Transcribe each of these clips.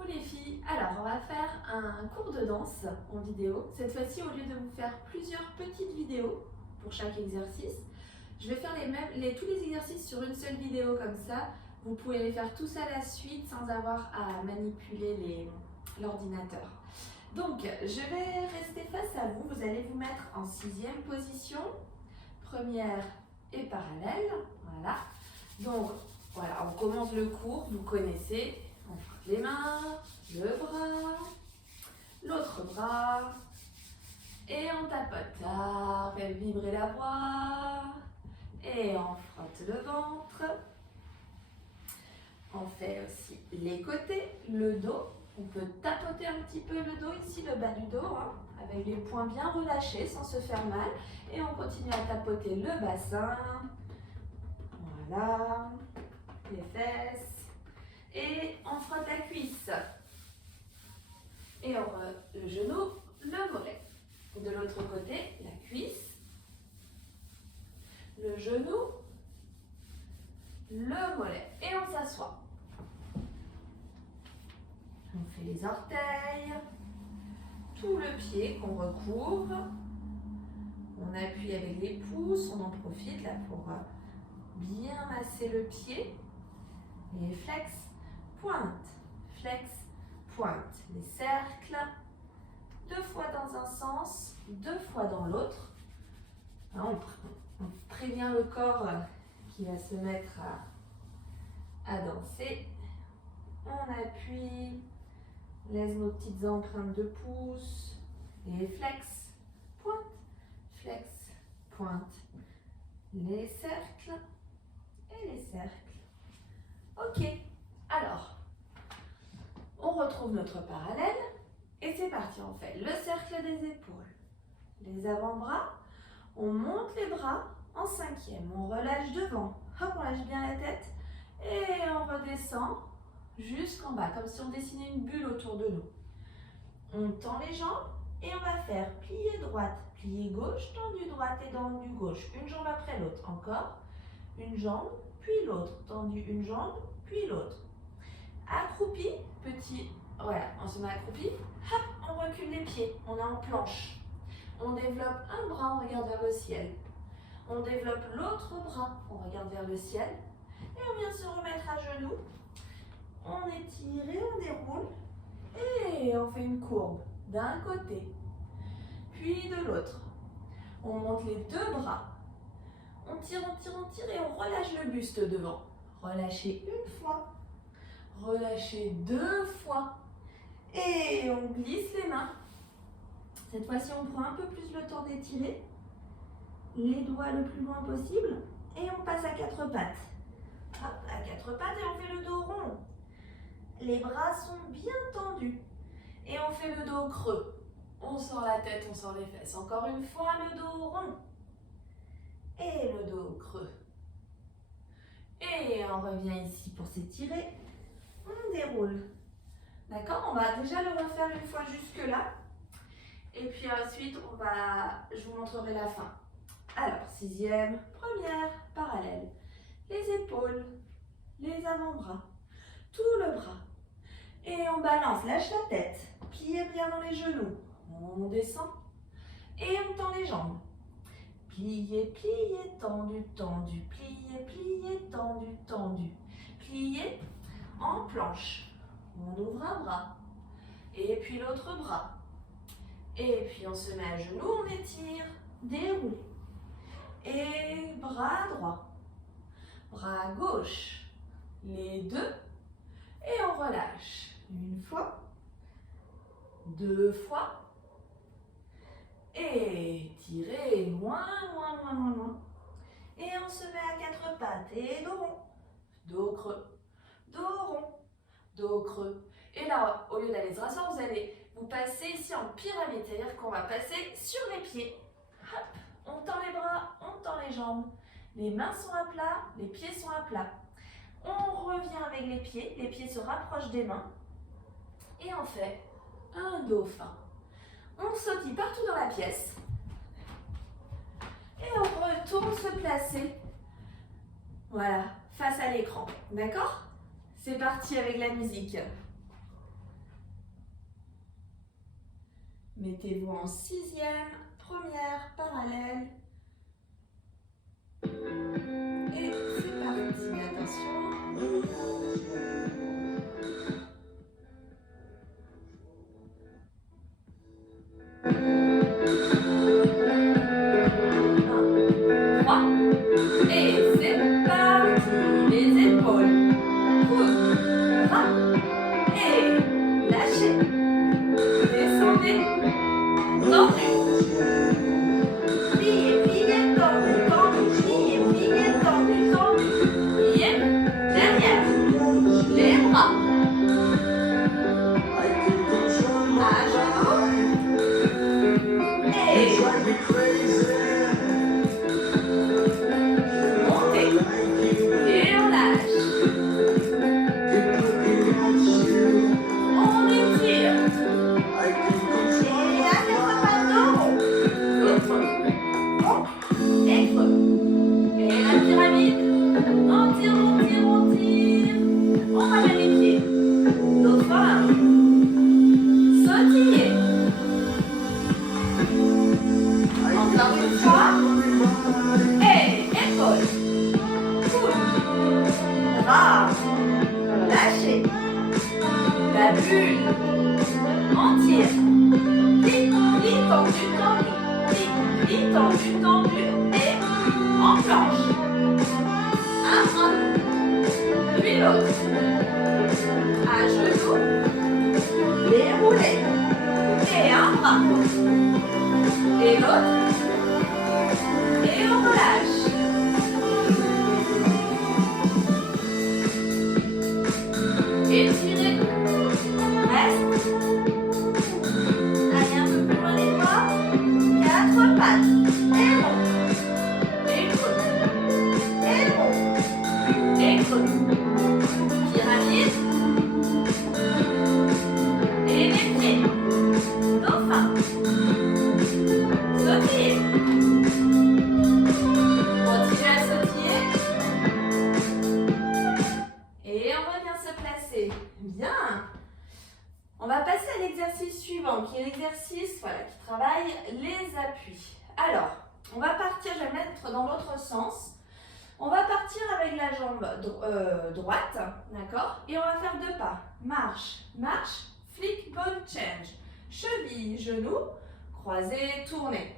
Coucou les filles, alors on va faire un cours de danse en vidéo. Cette fois-ci, au lieu de vous faire plusieurs petites vidéos pour chaque exercice, je vais faire tous les exercices sur une seule vidéo comme ça. Vous pouvez les faire tous à la suite sans avoir à manipuler l'ordinateur. Donc, je vais rester face à vous. Vous allez vous mettre en 6e position, première et parallèle. Voilà. Donc, voilà, on commence le cours, vous connaissez. On frotte les mains, le bras, l'autre bras, et on tapote. On fait vibrer la voix, et on frotte le ventre. On fait aussi les côtés, le dos. On peut tapoter un petit peu le dos ici, le bas du dos, avec les poings bien relâchés sans se faire mal. Et on continue à tapoter le bassin. Voilà, les fesses. Et on frotte la cuisse. Et le genou, le mollet. De l'autre côté, la cuisse, le genou, le mollet. Et on s'assoit. On fait les orteils, tout le pied qu'on recouvre. On appuie avec les pouces, on en profite là pour bien masser le pied. Et flex, pointe, flex, pointe. Les cercles, 2 fois dans un sens, 2 fois dans l'autre. On prévient le corps qui va se mettre à danser. On appuie, laisse nos petites empreintes de pouces. Et flex, pointe. Les cercles et les cercles. Ok, alors, on retrouve notre parallèle et c'est parti, on fait le cercle des épaules, les avant-bras, on monte les bras en 5e, on relâche devant, hop, on lâche bien la tête et on redescend jusqu'en bas, comme si on dessinait une bulle autour de nous. On tend les jambes et on va faire plier droite, plier gauche, tendu droite et tendu gauche, une jambe après l'autre, encore, une jambe, puis l'autre, tendu une jambe, puis l'autre. Accroupi, petit, voilà, on se met accroupi, hop, on recule les pieds, on est en planche. On développe un bras, on regarde vers le ciel. On développe l'autre bras, on regarde vers le ciel. Et on vient se remettre à genoux. On étire et on déroule. Et on fait une courbe d'un côté, puis de l'autre. On monte les 2 bras. On tire et on relâche le buste devant. Relâchez une fois. Relâchez 2 fois. Et on glisse les mains. Cette fois-ci, on prend un peu plus le temps d'étirer. Les doigts le plus loin possible. Et on passe à 4 pattes. Hop, à 4 pattes et on fait le dos rond. Les bras sont bien tendus. Et on fait le dos creux. On sort la tête, on sort les fesses. Encore une fois, le dos rond. Et le dos creux. Et on revient ici pour s'étirer. On déroule. D'accord? On va déjà le refaire une fois jusque là. Et puis ensuite, je vous montrerai la fin. Alors, 6e, première, parallèle. Les épaules, les avant-bras, tout le bras. Et on balance, lâche la tête. Pliez bien dans les genoux. On descend. Et on tend les jambes. Pliez, pliez, tendu, tendu. Pliez, pliez, tendu, tendu. Pliez en planche. On ouvre un bras. Et puis l'autre bras. Et puis on se met à genoux, on étire, déroule. Et bras droit, bras gauche, les 2. Et on relâche. Une fois, 2 fois. Et tirez loin. Et on se met à 4 pattes et dos rond, dos creux, dos rond, dos creux. Et là, au lieu d'aller se rasseoir, vous allez vous passer ici en pyramide, c'est-à-dire qu'on va passer sur les pieds. Hop, on tend les bras, on tend les jambes. Les mains sont à plat, les pieds sont à plat. On revient avec les pieds se rapprochent des mains. Et on fait un dauphin. On sautille partout dans la pièce. Et on retourne se placer. Voilà, face à l'écran. D'accord? C'est parti avec la musique. Mettez-vous en sixième, première parallèle. Et c'est parti, attention. Et c'est parti, les épaules, coudes, bras, et lâchez, descendez, tendez, pliez, pliez, tendu, tendu, pliez, pliez, tendu, tendu, pliez, derrière, les bras, à genoux, et et on lâche. On étire. Et à 4 pas de l'autre. Et creux. Et la pyramide. On tire, on tire, on tire. On va vérifier. Dauphin. Sautiller. Encore une fois. Et épaule. Lâchez. La bulle. On tire. Plie, plie, tendu, tendu. Plie, plie, tendu, tendu. Et en planche. Un bras. Puis l'autre. À genoux. Déroulez. Et un bras. Et l'autre. Et on relâche. Étirez, reste. Allez un peu plus loin les bras. 4 pattes. Et rond. Et creux. Et rond. Et creux. Pyramide. Et les pieds. Dauphin. Sautiller. Continuez à sautiller. Et on revient se placer. Bien. On va passer à l'exercice suivant, qui est l'exercice qui travaille les appuis. Alors, on va partir, je vais mettre dans l'autre sens. On va partir avec la jambe droite, d'accord? Et on va faire 2 pas. Marche, marche, flick, ball, change. Cheville, genou, croisé, tourné.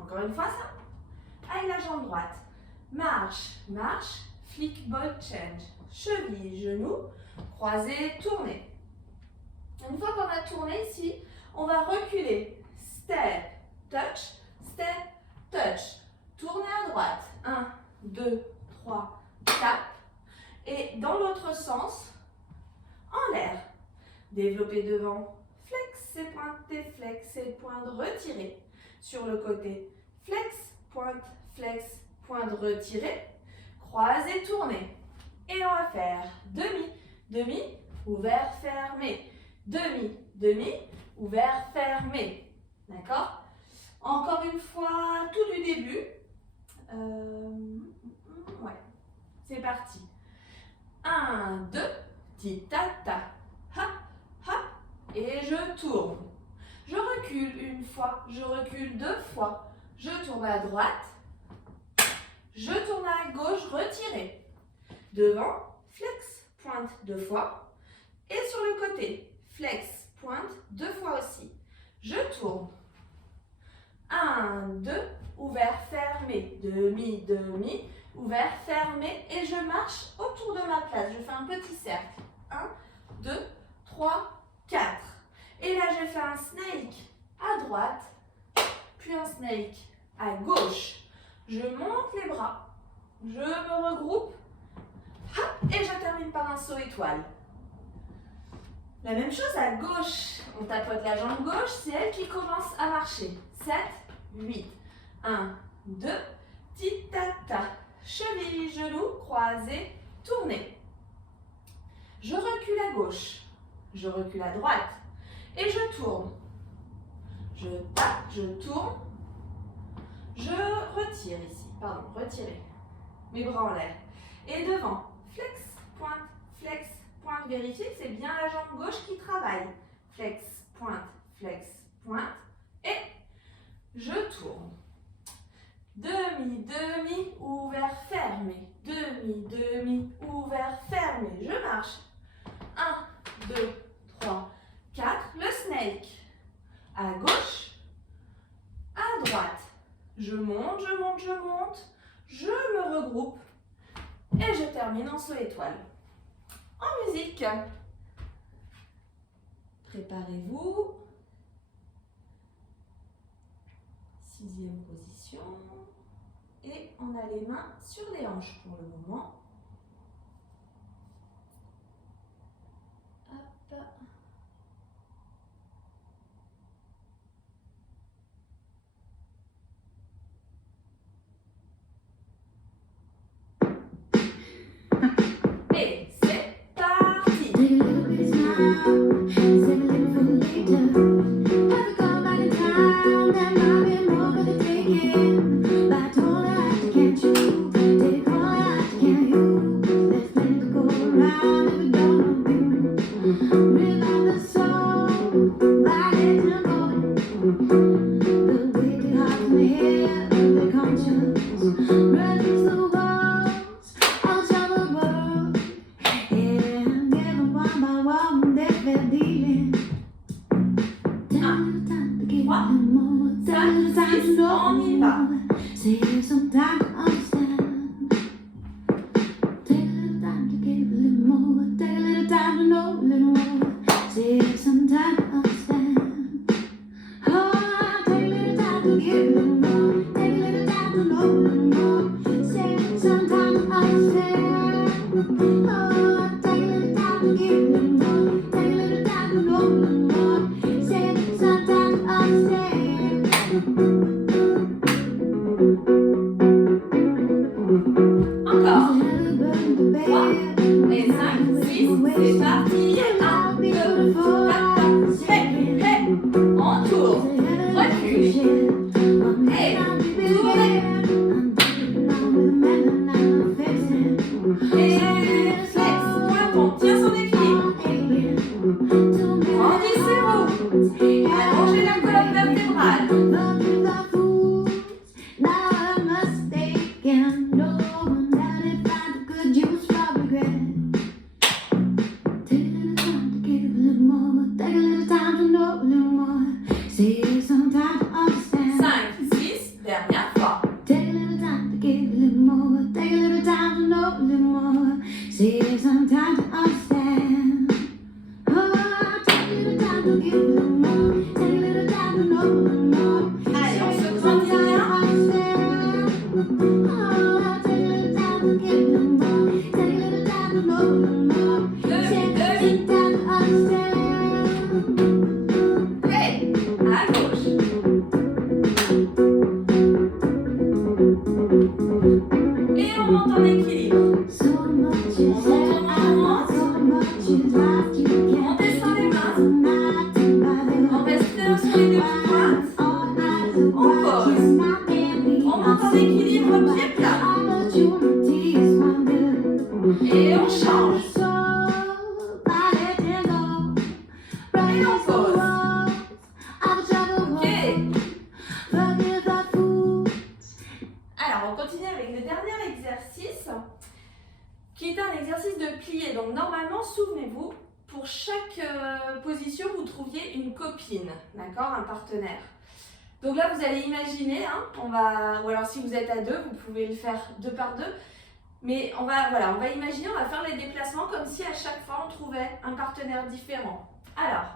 Encore une fois ça. Avec la jambe droite. Marche, marche, flick, ball, change. Cheville, genou, croisé, tourné. Une fois qu'on a tourné ici, on va reculer. Step, touch, step, touch. Tournez à droite. 1, 2, 3, 4. Et dans l'autre sens, en l'air. Développer devant. Flexez, pointez, flexez, pointe, retirez. Sur le côté. Flex, pointe, retirez. Croisez, tournez. Et on va faire demi, demi, ouvert, fermé. Demi, demi, ouvert, fermé. D'accord? Encore une fois, tout du début. Ouais. C'est parti. 1, 2, ti-ta-ta. Ha, ha. Et je tourne. Je recule une fois, je recule 2 fois. Je tourne à droite. Je tourne à gauche, retirez. Devant, flex, pointe 2 fois. Et sur le côté, flex, pointe 2 fois aussi. Je tourne. 1, 2, ouvert, fermé. Demi, demi, ouvert, fermé. Et je marche autour de ma place. Je fais un petit cercle. 1, 2, 3, 4. Et là, je fais un snake à droite, puis un snake à gauche. Je monte les bras. Je me regroupe. Et je termine par un saut étoile. La même chose à gauche. On tapote la jambe gauche, c'est elle qui commence à marcher. 7, 8. 1, 2, ti-ta-ta. Cheville, genou, croisé, tournez. Je recule à gauche. Je recule à droite. Et je tourne. Je tape, je tourne. Je retire ici. Pardon, retirez. Mes bras en l'air. Et devant. Flex, pointe, vérifiez que c'est bien la jambe gauche qui travaille. Flex, pointe, je tourne. Demi, demi, ouvert, fermé. Demi, demi, ouvert, fermé. Je marche. 1, 2, 3, 4. Le snake. À gauche, à droite. Je monte, je monte, je monte. Je me regroupe. Et je termine en saut étoile. En musique. Préparez-vous. 6e position. Et on a les mains sur les hanches pour le moment. Hop. Et c'est parti! On y va. Encore. 3 et 5, 6, c'est parti. 1, 2, 4, 5, hey, on tourne, recule, et tournez. Et flex, pointon, tient son équilibre. Grandissez-vous. Allongez la colonne vertébrale. En équilibre. On descend les mains. On respire sur les deux pointes. On pose. On monte en équilibre, pied plat. Et on change. Et on pose. Ok. Alors, on continue avec le dernier exercice, qui est un exercice de plié. Donc, normalement, souvenez-vous, pour chaque position, vous trouviez une copine, d'accord, un partenaire. Donc là, vous allez imaginer, hein, ou alors si vous êtes à deux, vous pouvez le faire 2 par 2. Mais on va imaginer, on va faire les déplacements comme si à chaque fois, on trouvait un partenaire différent. Alors,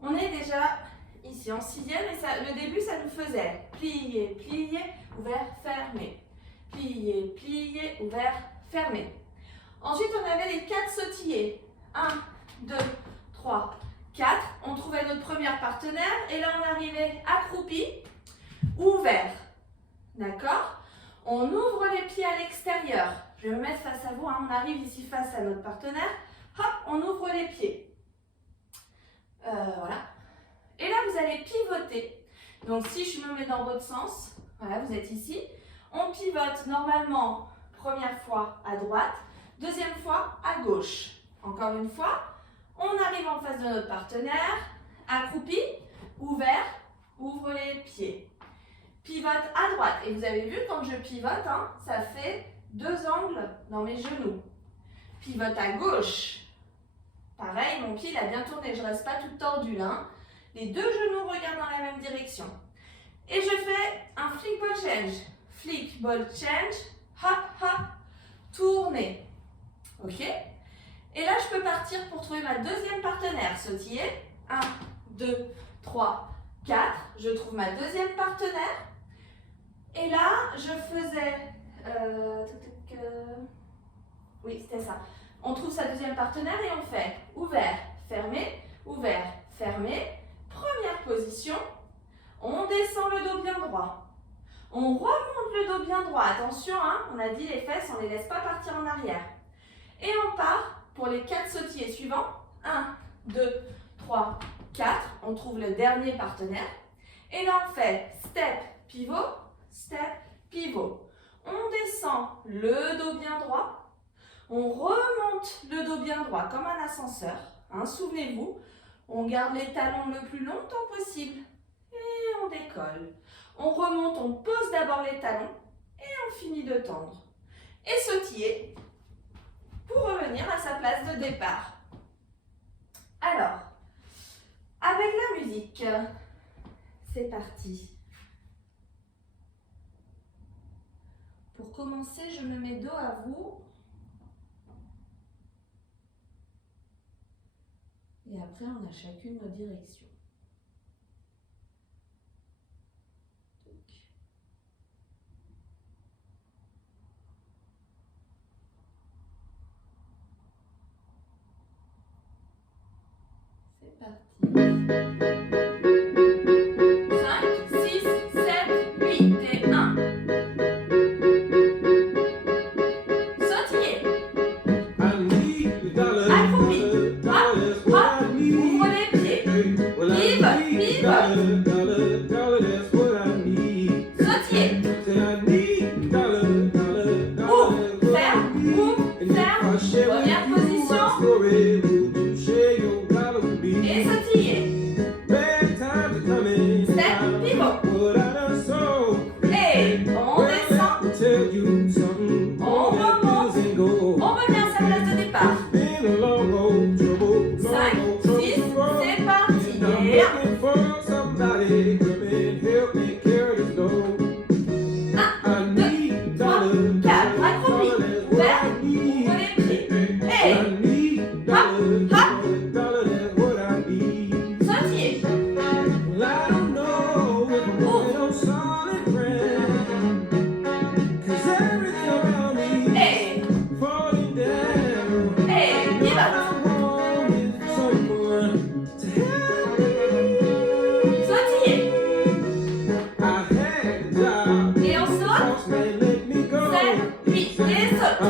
on est déjà ici en 6e et le début, ça nous faisait plier, plier, ouvert, fermé. Plier, plier, ouvert, fermé. Ensuite, on avait les 4 sautillés. 1, 2, 3, 4. On trouvait notre première partenaire et là, on arrivait accroupi, ouvert. D'accord? On ouvre les pieds à l'extérieur. Je vais me mettre face à vous. Hein. On arrive ici face à notre partenaire. Hop, on ouvre les pieds. Voilà. Et là, vous allez pivoter. Donc, si je me mets dans votre sens, voilà, vous êtes ici. On pivote normalement, première fois à droite, deuxième fois à gauche. Encore une fois, on arrive en face de notre partenaire, accroupi, ouvert, ouvre les pieds. pivote à droite. Et vous avez vu, quand je pivote, hein, ça fait 2 angles dans mes genoux. Pivote à gauche. Pareil, mon pied il a bien tourné, je ne reste pas toute tordue là. Hein. Les 2 genoux regardent dans la même direction. Et je fais un flick ball change. Flick ball change. Hop, hop. Tourner. Ok? Et là, je peux partir pour trouver ma deuxième partenaire. Sautiller. 1, 2, 3, 4. Je trouve ma deuxième partenaire. Et là, je faisais... oui, c'était ça. On trouve sa deuxième partenaire et on fait ouvert, fermé, ouvert, fermé. Première position. On descend le dos bien droit. On remonte le dos bien droit. Attention, hein, on a dit les fesses, on ne les laisse pas partir en arrière. Et on part pour les 4 sautillés suivants. 1, 2, 3, 4. On trouve le dernier partenaire. Et là, on fait step, pivot. On descend le dos bien droit. On remonte le dos bien droit comme un ascenseur. Hein, souvenez-vous, on garde les talons le plus longtemps possible. Et on décolle. On remonte, on pose d'abord les talons et on finit de tendre. Et sautiller pour revenir à sa place de départ. Alors, avec la musique, c'est parti. Pour commencer, je me mets dos à vous. Et après, on a chacune nos directions. C'est parti. 5, 6, 7, 8 et 1. Sautiller. Accroupi. Hop, hop. Ouvre les pieds. Pivot. Sautiller. Ouvre, ferme. Première position. Et sautiller. Step, pivot. Et on descend. On remonte. On revient à sa place de départ. 5, 6, c'est parti. Et 1. 1, 2, 3, 4. Accroupi. Ouvert. Ouvre les pieds. Et hop, hop. Sautiller. Et pivote. Sautiller. Et on saute. 7, 8 et saute.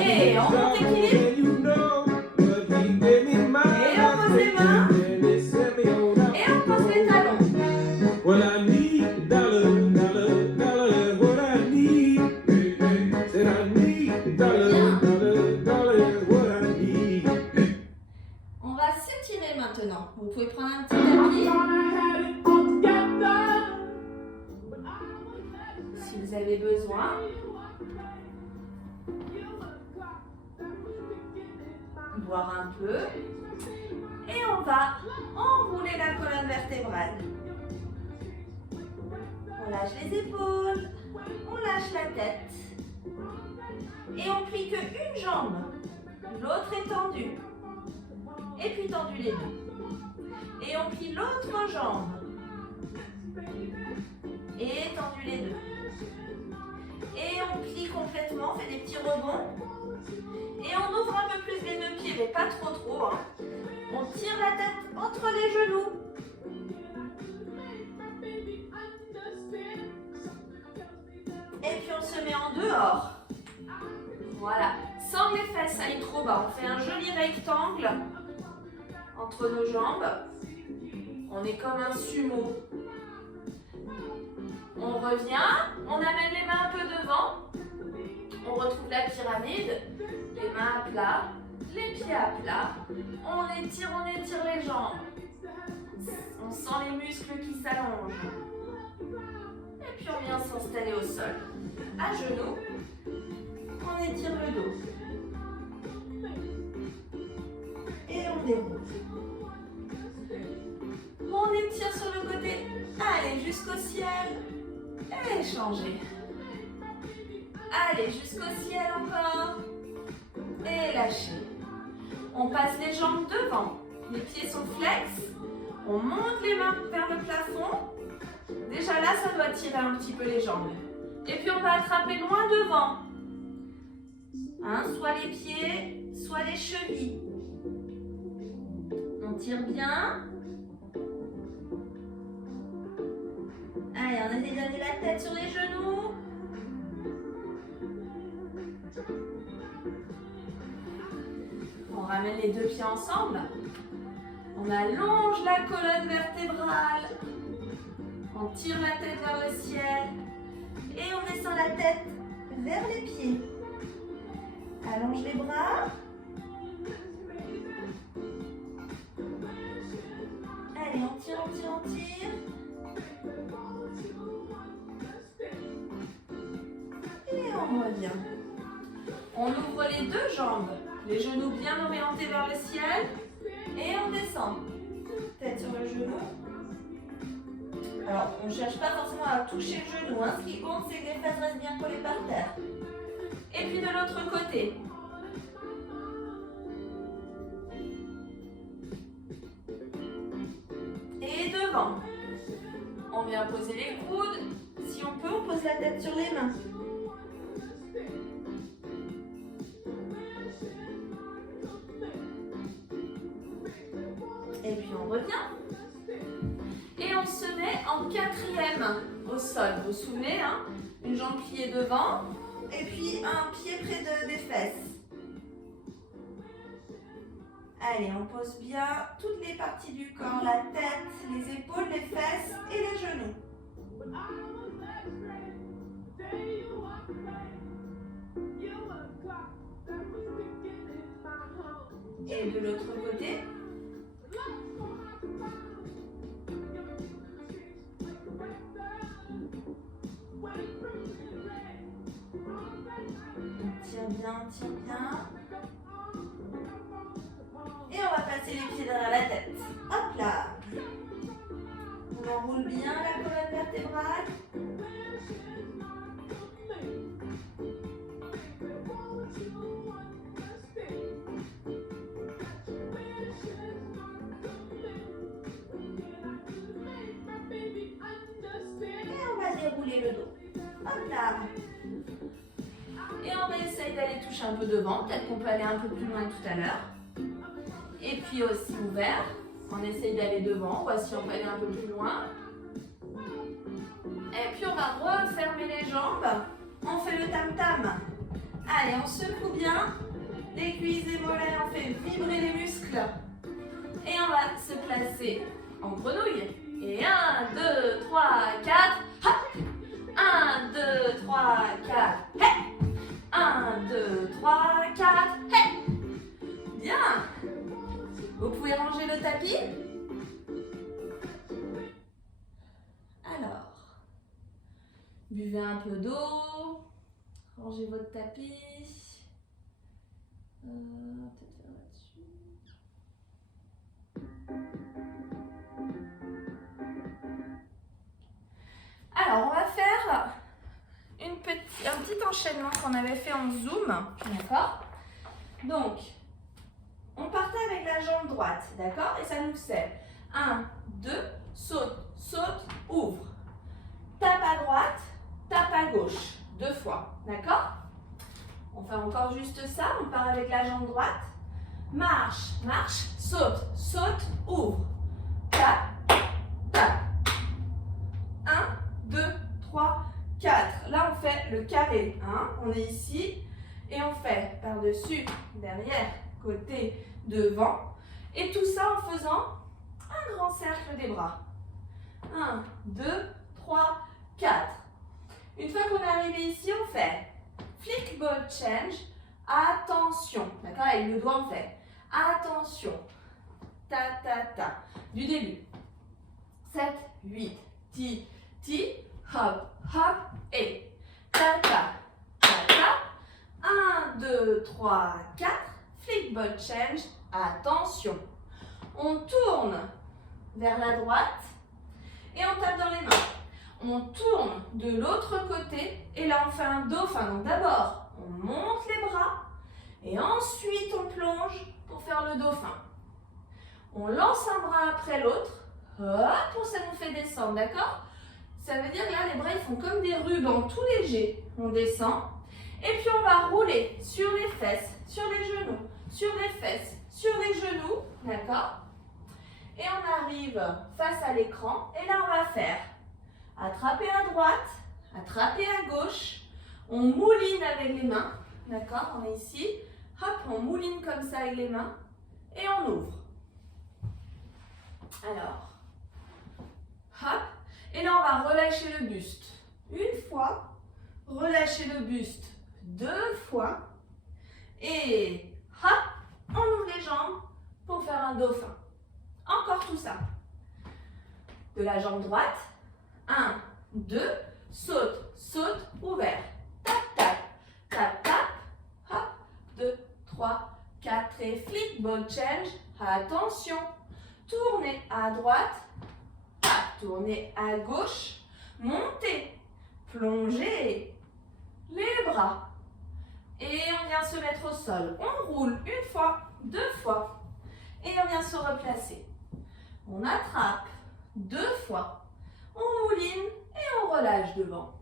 Et on monte équilibre. Et on pose les mains. Et on pose les talons. On va s'étirer maintenant. Vous pouvez prendre un petit tapis si vous avez besoin. Boire un peu. Et on va enrouler la colonne vertébrale. On lâche les épaules. On lâche la tête. Et on plie qu'une jambe. L'autre est tendue. Et puis tendu les deux. Et on plie l'autre jambe. Et tendu les deux. Et on plie complètement, on fait des petits rebonds. Et on ouvre un peu plus les deux pieds, mais pas trop. Hein. On tire la tête entre les genoux. Et puis on se met en dehors. Voilà. Sans les fesses aillent trop bas. On fait un joli rectangle entre nos jambes. On est comme un sumo. On revient. On amène les mains un peu devant. On retrouve la pyramide. Les mains à plat. Les pieds à plat. On étire les jambes. On sent les muscles qui s'allongent. Et puis on vient s'installer au sol. À genoux. On étire le dos. Et on déroule. On étire sur le côté. Allez, jusqu'au ciel. Et changer. Allez, jusqu'au ciel encore. Et lâchez. On passe les jambes devant. Les pieds sont flex. On monte les mains vers le plafond. Déjà là, ça doit tirer un petit peu les jambes. Et puis on va attraper loin devant. Hein, soit les pieds, soit les chevilles. On tire bien. Allez, on essaie d'amener la tête sur les genoux. On ramène les deux pieds ensemble. On allonge la colonne vertébrale. On tire la tête vers le ciel. Et on descend la tête vers les pieds. Allonge les bras. Allez, on tire, on tire, on tire. Et on revient. On ouvre les deux jambes. Les genoux bien orientés vers le ciel. Et on descend. Tête sur le genou. Alors, on ne cherche pas forcément à toucher le genou. Hein. Ce qui compte, c'est que les fesses restent bien collées par terre. Et puis de l'autre côté. Et devant. On vient poser les coudes. Si on peut, on pose la tête sur les mains. Et puis on revient. Et on se met en quatrième au sol. Vous vous souvenez, hein? Une jambe pliée devant et puis un pied près des fesses. Allez, on pose bien toutes les parties du corps, la tête, les épaules, les fesses et les genoux. Et de l'autre côté. On tire bien, on tire bien. Et on va passer les pieds derrière la tête. Hop là. On enroule bien la colonne vertébrale. Et on va dérouler le dos. Hop là. Et on va essayer d'aller toucher un peu devant. Peut-être qu'on peut aller un peu plus loin que tout à l'heure. Et puis aussi ouvert. On essaye d'aller devant. Voici, on peut aller un peu plus loin. Et puis on va refermer les jambes. On fait le tam-tam. Allez, on secoue bien. Les cuisses et mollets, on fait vibrer les muscles. Et on va se placer en grenouille. Et 1, 2, 3, 4. Hop. 1, 2, 3, 4. Hey. 1, 2, 3, 4. Hey. Bien. Vous pouvez ranger le tapis. Alors, buvez un peu d'eau. Rangez votre tapis. Peut-être faire là-dessus. Alors, on va faire un petit enchaînement qu'on avait fait en Zoom. D'accord? Donc, on partait avec la jambe droite, d'accord? Et ça nous fait 1, 2, saute, saute, ouvre. Tape à droite, tape à gauche, 2 fois, d'accord? On fait encore juste ça, on part avec la jambe droite. Marche, marche, saute, saute, ouvre. Tape, tape. 1, 2, 3, 4. Là, on fait le carré, hein? On est ici et on fait par-dessus, derrière, côté, devant. Et tout ça en faisant un grand cercle des bras. 1, 2, 3, 4. Une fois qu'on est arrivé ici, on fait flick ball change, Attention. D'accord? Avec le doigt, on fait attention. Ta, ta, ta. Du début. 7, 8. Ti, ti. Hop, hop. Et ta, ta, ta, ta. 1, 2, 3, 4. Flick ball change. Attention. On tourne vers la droite et on tape dans les mains. On tourne de l'autre côté et là on fait un dauphin. Donc d'abord, on monte les bras et ensuite on plonge pour faire le dauphin. On lance un bras après l'autre. Hop, ça nous fait descendre, d'accord? Ça veut dire que là, les bras ils font comme des rubans tout légers. On descend et puis on va rouler sur les fesses, sur les genoux, sur les fesses, sur les genoux, d'accord? Et on arrive face à l'écran et là on va faire attraper à droite, attraper à gauche, on mouline avec les mains, d'accord? On est ici, hop, on mouline comme ça avec les mains et on ouvre. Alors, hop, et là on va relâcher le buste une fois, relâcher le buste 2 fois et hop, on ouvre les jambes pour faire un dauphin. Encore tout ça. De la jambe droite, 1, 2, saute, saute, ouvert. Tap, tap, tap, tap, hop, 2, 3, 4 et flick, ball change. Attention, tournez à droite, tap, tournez à gauche, montez, plongez, les bras. Et on vient se mettre au sol. On roule une fois, 2 fois. Et on vient se replacer. On attrape 2 fois. On mouline et on relâche devant.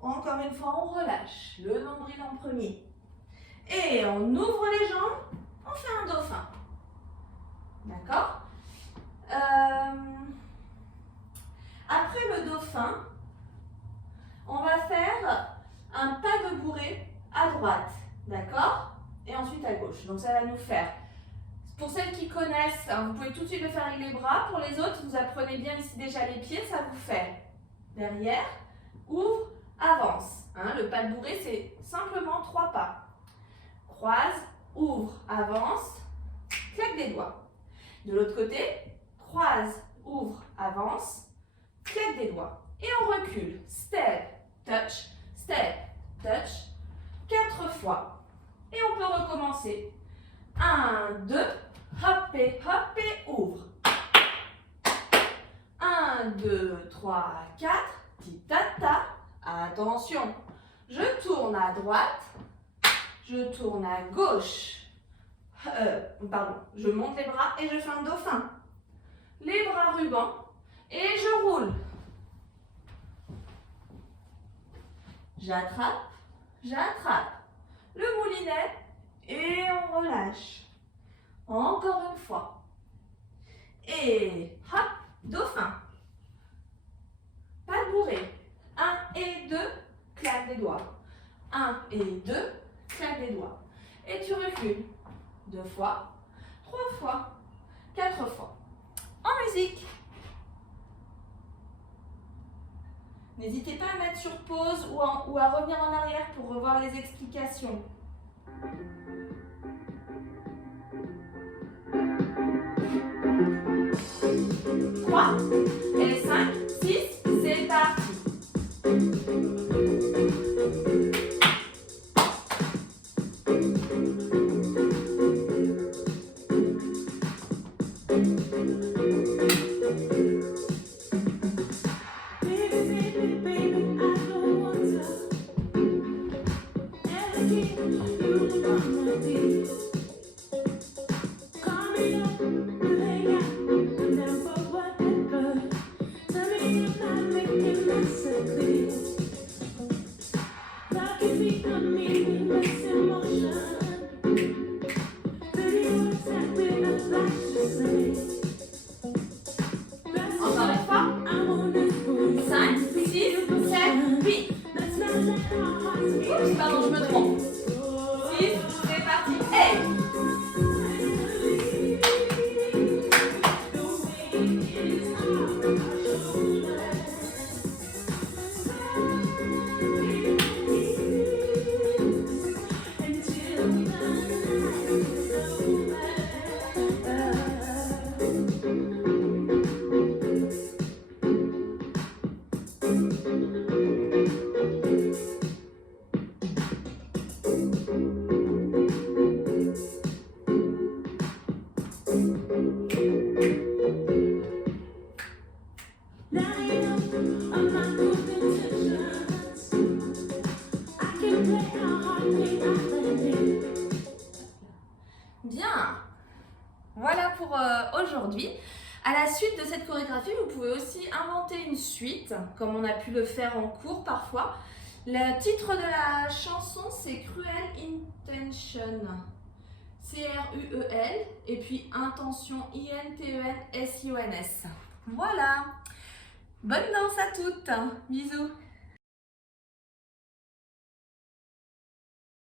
Encore une fois, on relâche le nombril en premier. Et on ouvre les jambes. On fait un dauphin. D'accord? Après le dauphin, on va faire un pas de bourrée à droite, d'accord? Et ensuite à gauche. Donc ça va nous faire, pour celles qui connaissent, hein, vous pouvez tout de suite le faire avec les bras. Pour les autres, vous apprenez bien ici déjà les pieds, ça vous fait derrière, ouvre, avance. Hein, le pas de bourrée, c'est simplement 3 pas. Croise, ouvre, avance, claque des doigts. De l'autre côté, croise, ouvre, avance, claque des doigts. Et on recule. Step, touch, 4 fois. Et on peut recommencer. 1, 2, hop et ouvre. 1, 2, 3, 4, titata. Attention, je tourne à droite, je tourne à gauche. Je monte les bras et je fais un dauphin. Les bras rubans et je roule. J'attrape, le moulinet et on relâche. Encore une fois. Et hop, dauphin. Pas de bourrée. 1 et 2, claque des doigts. 1 et 2, claque des doigts. Et tu recules. 2 fois, 3 fois, 4 fois. En musique. N'hésitez pas à mettre sur pause ou à revenir en arrière pour revoir les explications. 3 et 5, 6, c'est parti. Pardon, je me trompe. 6, c'est parti. Hey! inventer une suite, comme on a pu le faire en cours parfois. Le titre de la chanson, c'est Cruel Intention. C-R-U-E-L, et puis Intention, I-N-T-E-N-S-I-O-N-S. Voilà. Bonne danse à toutes. Bisous.